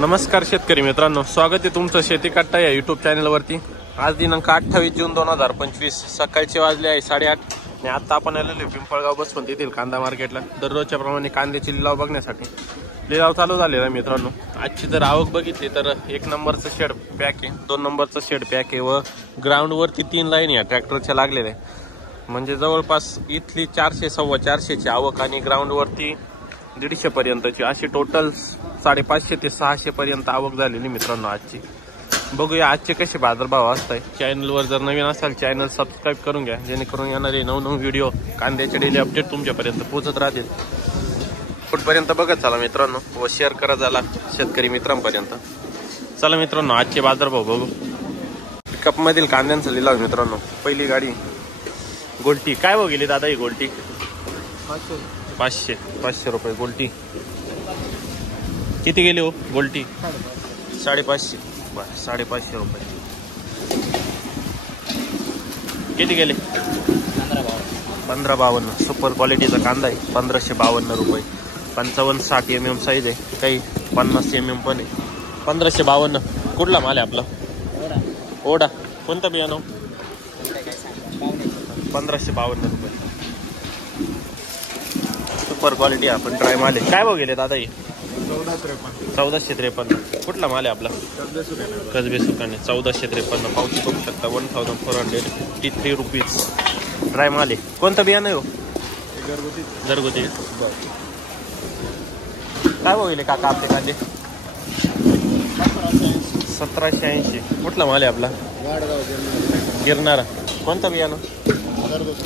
नमस्कार शेतकरी मित्रांनो, स्वागत आहे तुमचं शेती कट्टा या यूट्यूब चॅनलवरती। आज दिनांक 28 जून 2025 सकाळचे वाजले आहे 8:30 आणि आता आपण आलेलो पिंपळगाव बसवंत येथील कांदा मार्केटला दररोजच्या प्रमाणे कांद्याची लिलाव बघण्यासाठी। लिलाव चालू झालेला आहे मित्रांनो। आजची जर आवक बघितली तर 1 नंबरचं शेड पॅक आहे, 2 नंबरचं शेड पॅक आहे व ग्राउंडवरती 3 लाईन या ट्रॅक्टरच्या लागलेल्या आहे। म्हणजे जवळपास इथली 400 सव्वा 400ची आवक आणि ग्राउंडवरती 150 पर्यंतची अशी टोटल 550 ते 600 पर्यंत आवक झालेली मित्रांनो आजची। बघूया आजचे कसे बाजारभाव असतात। चॅनलवर जर नवीन असाल चॅनल सबस्क्राईब करून घ्या, जेणेकरून येणारे नवनवीन व्हिडिओ कांद्याचे डेली अपडेट तुमच्यापर्यंत पोहोचत राहतील। पुढपर्यंत बघत चला मित्रांनो व शेअर करा झाला शेतकरी मित्रांपर्यंत। चला मित्रांनो आजचे बाजारभाव बघू। पिकअप मधील कांद्यांचा लिलाव मित्रांनो। पहिली गाडी गोल्टी, काय हो गेली दादा ही गोल्टी? 500 रुपये गोल्टी। किती गेली हो गोल्टी? 550। बस 550 रुपये। किती गेले? 1552। सुपर क्वालिटीचा कांदा आहे, 1552 रुपये। 55-60 mm साईज आहे, काही 50 mm पण आहे। 1552। कुठला माल आहे आपला? ओढा। कोणतं बियाणं? 1552 रुपये। सुपर क्वालिटी आपण ट्राय माल आहे। काय भाव गेले दादा हे? 1453। कुठला माल आहे आपला? कसबे सुकाने। 1453 पावती बघू शकता। 1453 रुपीज ट्राय माल आहे। कोणतं बियाणं आहे हो? घरगुती। काय भाव गेले काका आपले कांदे? 1780। कुठला माल आहे आपला? गिरणारा। कोणतं बियाणं? घरगुती।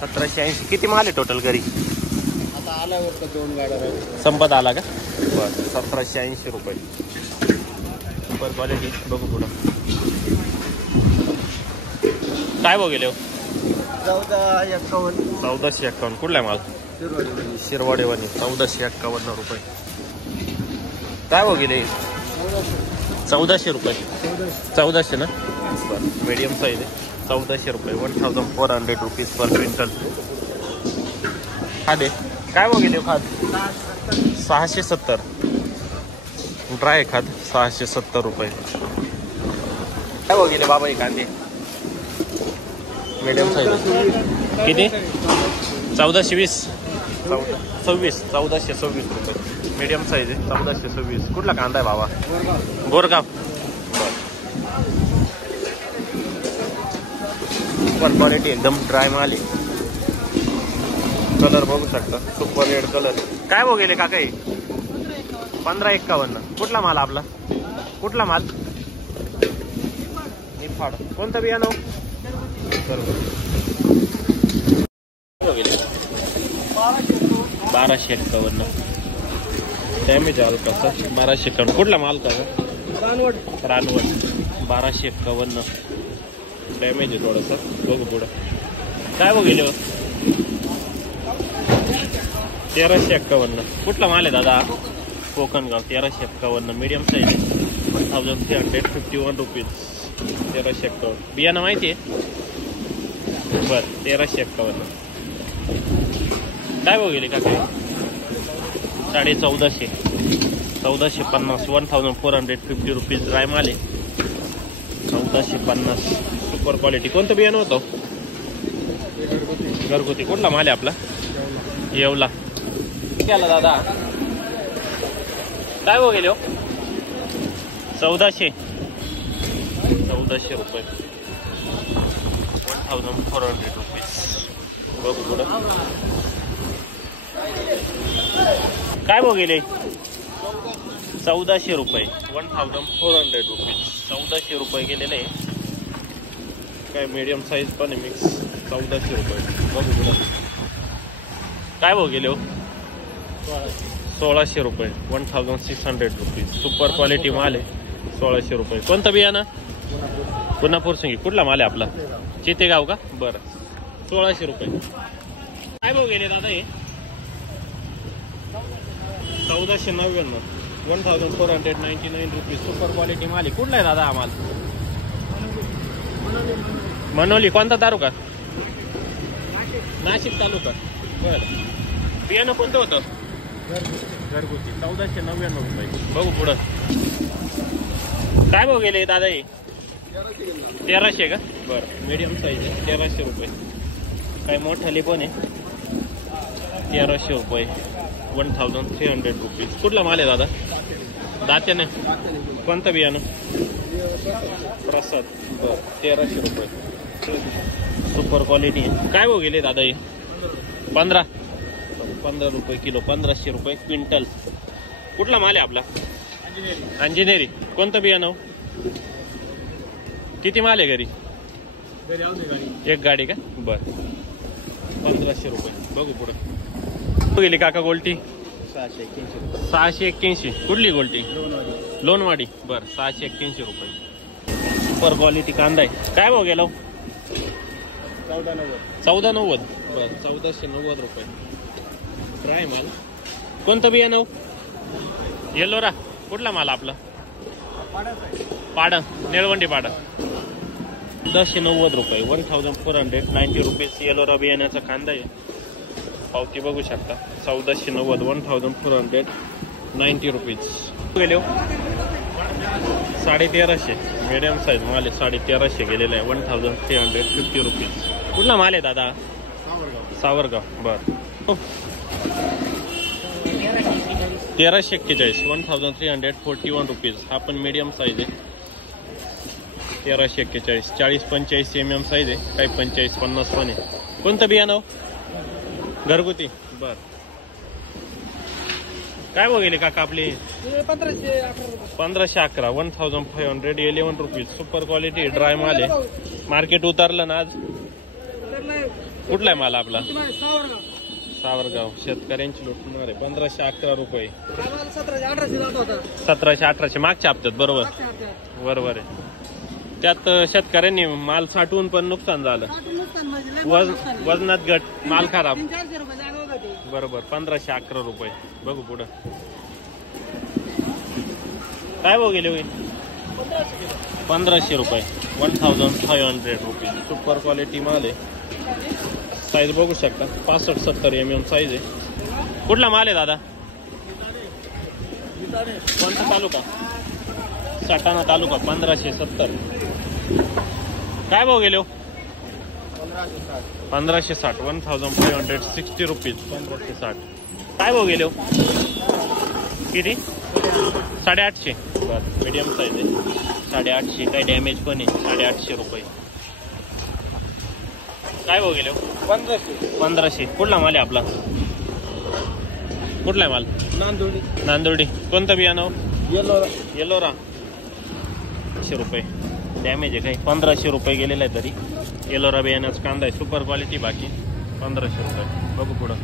1780। किती माल आहे टोटल घरी? आल्यावर 2 गाड्या संपत आला का? बस 1780 रुपये। सुपर क्वालिटी बघू पुढं। काय भाव गेले हो? 1451। कुठला माल? शिरवाडेवानी। 1451 रुपये। काय भाव गेले? 1400 रुपये। 1400 ना? बरं मीडियम साईज आहे। 1400 रुपये। 1400 रुपीज पर क्विंटल। खादे काय भाव गेले खाद? 670। ड्राय खाद 670 रुपये। काय भाव गेले बाबा हे कांदे? मीडियम साईज किती? 1420। 1426 रुपये। मीडियम साईज आहे। 1426। कुठला कांदा आहे बाबा? बोरगाव। सुपर क्वालिटी एकदम ड्राय माल आहे। कलर बघू शकता, सुपर रेड कलर। काय भाव गेले काका हे? 1551। कुठला माल आपला? कुठला माल? निफाड। कोणतं बियाणं? गेले 1251। डॅमेज आल कसा? 1251। कुठला माल का? रानवड। 1251 डॅमेज आहे थोडंसं। बघू पुढं। काय भाव गेले? 1351। कुठला माल आहे दादा? कोकणगाव। 1351 मीडियम साईज आहे। 1351 रुपीज। 1351 बियाणं माहिती आहे? बरं 1351। काय भाव गेले का? 1450। 1450 1450 रुपीज ड्राय माल आहे। 1450 सुपर क्वालिटी। कोणतं बियाणं होतं? घरगुती। कुठला माल आहे आपला? येवला। केला दादा? काय भाव गेले हो? 1400 रुपये। 1400 रुपीज। बघू पुढं। काय भाव गेले? 1400 रुपये। 1400 रुपीज। 1400 रुपये गेलेले आहे। काय मीडियम साईज पण आहे मिक्स। 1400 रुपये। बघू पुढं। काय भाव गेले हो? 1600 रुपये। 1600 रुपीज। सुपर क्वालिटी माल आहे। 1600 रुपये। कोणतं बियाणं? पुन्हा फुरसुंगी। कुठला माल आहे आपला? चितेगाव का? बरं 1600 रुपये। काय भाव गेले दादा हे? 1499। 1499 रुपीज। सुपर क्वालिटी माल आहे। कुठला आहे दादा हा माल? मनोली। कोणता तालुका? नाशिक तालुका। बरं बियाणं कोणतं होतं? घरगुती 1499 रुपये. बघू पुढं काय भाव गेले दादा हे? 1300 का? बरं मीडियम साईज आहे 1300 रुपये. काय मोठाले पण आहे 1300 रुपये 1300 रुपीज. कुठला माल आहे दादा? दात्याने. कोणतं बियाणं? प्रसाद. बरं 1300 रुपये सुपर क्वालिटी आहे. काय भाव गेले दादा हे? 15 रुपये किलो 1500 रुपये क्विंटल. कुठला माल आहे आपला? अंजिनेरी. कोणतं बियाणं? किती माल आहे घरी? एक गाडी का? बर 1500 रुपये. बघू पुढे गेली काका गोल्टी 681. कुठली गोल्टी? लोणवाडी. बर 681 रुपये सुपर क्वालिटी कांदा आहे. काय भाव गेला? 1490. बर 1490 रुपये ड्राय माल. कोणतं बियाणं? येलोरा. कुठला माल आपला? पाडा निळवंडी पाडा 1490 रुपये 1490 रुपीज. येलोरा बियाण्याचा कांदा आहे. पावती बघू शकता 1490 1490 रुपीज. गेले 1350 मीडियम साईज माल आहे 1350 गेलेला आहे 1350 रुपीज. कुठला माल आहे दादा? सावरगाव. बर 1341 1341 रुपीज. हा पण मीडियम साईज आहे 1341 40-45 mm साईज आहे. काही 45-50 पण आहे. कोणतं बियाणं? घरगुती. बर काय भाव गेले काका आपले? 1511 1511 रुपीज सुपर क्वालिटी ड्राय माल आहे. मार्केट उतरलं ना आज? कुठला माल आपला? सावरगाव. शेतकऱ्यांची लुटणार आहे 1511 रुपये 1700-1800 मागच्या हप्त्यात. बरोबर बरोबर आहे. त्यात शेतकऱ्यांनी माल साठवून पण नुकसान झालं. वजनात घट माल खराब. बरोबर 1511 रुपये. बघू पुढं काय भाव गेले? 1500 रुपये 1500 रुपये सुपर क्वालिटी माल आहे. साईज बघू शकता 65-70 mm साईज आहे. कुठला माल आहे दादा? कोणता तालुका? सटाणा तालुका 1570. काय भाव गेले? 1560 1560 रुपीज 1560. काय भाव गेले? किती? 850. बरं मीडियम साईज आहे 850. काही डॅमेज पण आहे 850 रुपये. काय भाव गेले? 1500. कुठला माल आहे आपला? कुठला आहे माल? नांदुर्डी. कोणतं बियाणं? येलोरा 100 रुपये डॅमेज आहे. काही 1500 रुपये गेलेला आहे. तरी येलोरा बियाण्याचा कांदा आहे सुपर क्वालिटी. बाकी 1500 रुपये. बघू पुढं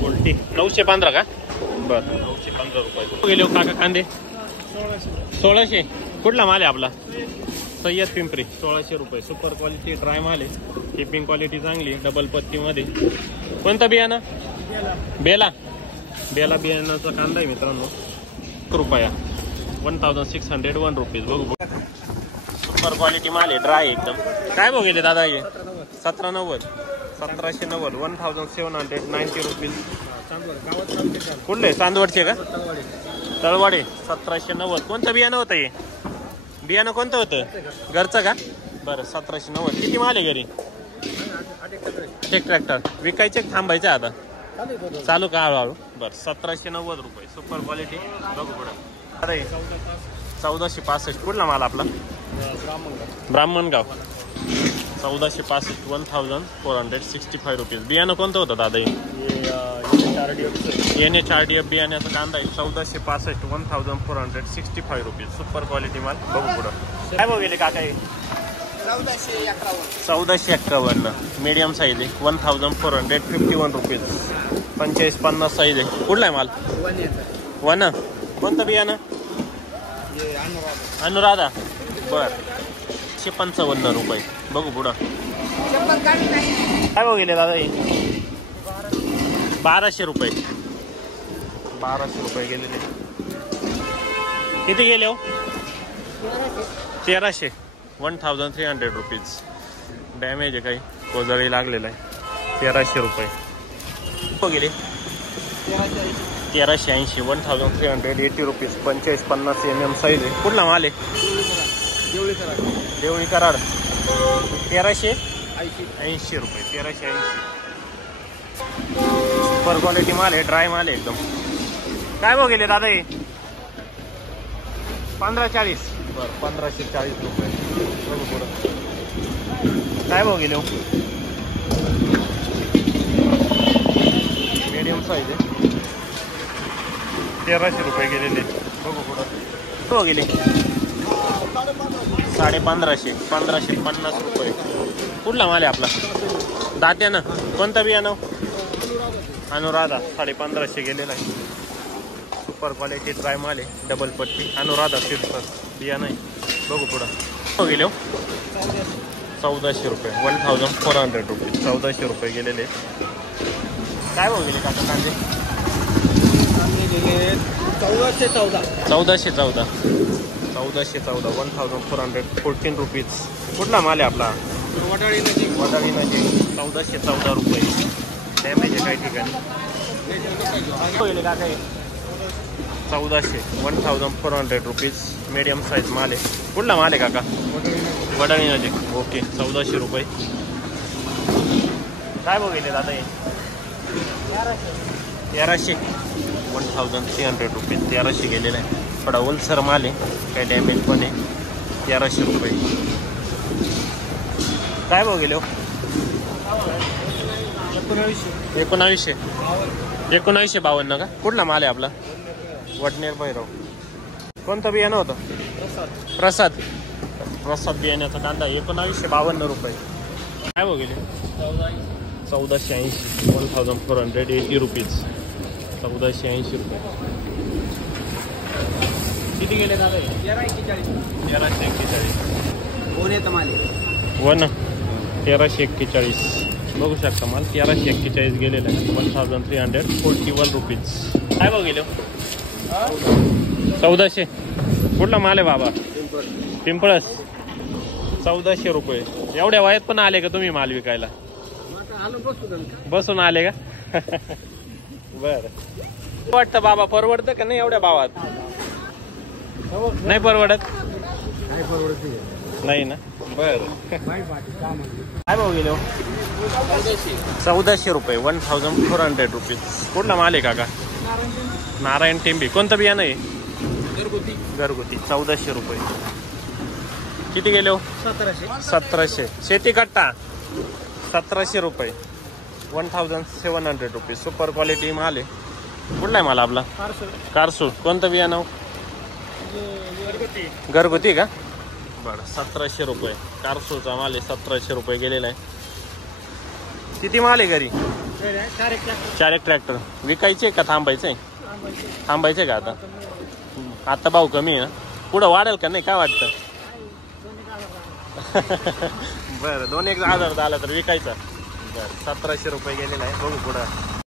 गोल्टी 915 का? बरं 915 रुपये गेले काका कांदे 1600. कुठला माल आहे आपला? सय्यद पिंपरी 1600 रुपये सुपर क्वालिटी ड्राय माल आहे. टिपिंग क्वालिटी चांगली डबल पत्तीमध्ये. कोणतं बियाणं? बेला बियाण्याचा कांदा आहे मित्रांनो. रुपया 1601 रुपीज. बघू सुपर क्वालिटी माल आहे ड्राय एकदम. काय भाव गेले दादा हे? 1790 1790 रुपीज. कुठले? चांदवडचे का? तळवाडे 1790. कोणतं बियाणं होतं हे? बियाणं कोणतं होतं? घरचं का? बरं 1790. किती माल आहे घरी? एक ट्रॅक्टर. विकायचे थांबायचे आता? चालू का हळूहळू? बरं 1790 रुपये सुपर क्वालिटी. बघू पुढं 1465. कुठला माल आपला? ब्राह्मणगाव 1465 1465 रुपीज. बियाणं कोणतं होतं दादा? NHRDF बियाण्याचा कांदा आहे 1465 1465 रुपीज सुपर क्वालिटी माल. बघू पुढं काय भाव गेले काका? 1451 मीडियम साईज आहे 1451 रुपीज 45-50 साईज आहे. कुठला आहे माल? वन. कोणतं बियाणं? अनुराधा. बर 155 रुपये. बघू पुढं काय भाव गेले दादा? 1200 रुपये 1200 रुपये गेलेले. किती गेले हो? 1300 1300 रुपीज. डॅमेज आहे काही कोजळी लागलेला आहे 1300 रुपये. हो गेले 1380 1380 रुपीज 45-50 mm साईज आहे. कुठला माल आहे? देवळी कराड 1380 रुपये 1380. सुपर क्वालिटी माल आहे, ड्राय माल आहे एकदम. काय भाव गेले दादा हे? 1540. बरं 1540 रुपये. बघू पुढं काय भाव गेले? मीडियम साईज आहे 1300 रुपये गेलेले. बघू पुढं हो गेले 1550 1550 रुपये. कुठला माल आहे आपला? दात्यानं. कोणता बियाणं? अनुराधा 1550 गेलेला आहे. सुपर क्वालिटी ड्राय माल आहे, डबल पट्टी अनुराधा सीड्स बियाणं आहे. बघू पुढं हो गेले 1400 रुपये 1400 रुपये 1400 रुपये गेलेले. काय भाव गेले काका कांदे? 1414 1414 रुपीज. कुठला माल आहे आपला? वडाळी नजीक 1414 रुपये. डॅमेज आहे काही ठिकाणी. गेले काका 1400 रुपीज. मीडियम साईज माल आहे. कुठला माल आहे काका? वडाळी नजीक. ओके 1400 रुपये. काय भाव गेले दादा हे? 1300 1300 रुपये 1300 गेलेला आहे. थोडा ओलसर माल आहे, काही डॅमेज पण आहे. 1300 रुपये. काय भाव गेले? 1952 का? कुठला माल आहे आपला? वडनेर भैरव. कोणतं बियाणं होतं? प्रसाद बियाण्याचा कांदा 1952 रुपये. काय भाव गेले? 1480 1480 रुपीज 1480 रुपये. किती गेले दादा? 1341. वन 1341. बघू शकता माल 1341 गेलेला आहे. 1341 रुपीज. काय भाव गेले? 1400. कुठला माल आहे बाबा? पिंपळस 1400 रुपये. एवढ्या वयात पण आले का तुम्ही माल विकायला? बसून आले का? बर. वाटतं बाबा परवडतं का नाही एवढ्या भावात? नाही परवडत. नाही ना. बर. काय भाव गेले? 1400 रुपये 1400 रुपीज. कुठला माल आहे काका? नारायण टेंबी. कोणतं बियाणं आहे? घरगुती 1400 रुपये. किती गेले? 1700. शेती कट्टा 1700 रुपये 1700 रुपये. सुपर क्वालिटी माल आहे. कुठला आहे माल आपला? कारसूळ. कोणतं बियाणं? घरगुती का? बरं 1700 रुपये. कारसूळचा माल आहे 1700 रुपये गेलेला आहे. किती माल आहे घरी? 4 एक ट्रॅक्टर. विकायचे का थांबायचे? थांबायचे का आता? आता भाव कमी आहे. पुढं वाढेल का नाही? काय वाटतं? बरं 2-1 हजार झाला तर विकायचा. बरं 1700 रुपये गेलेला आहे. बघू पुढं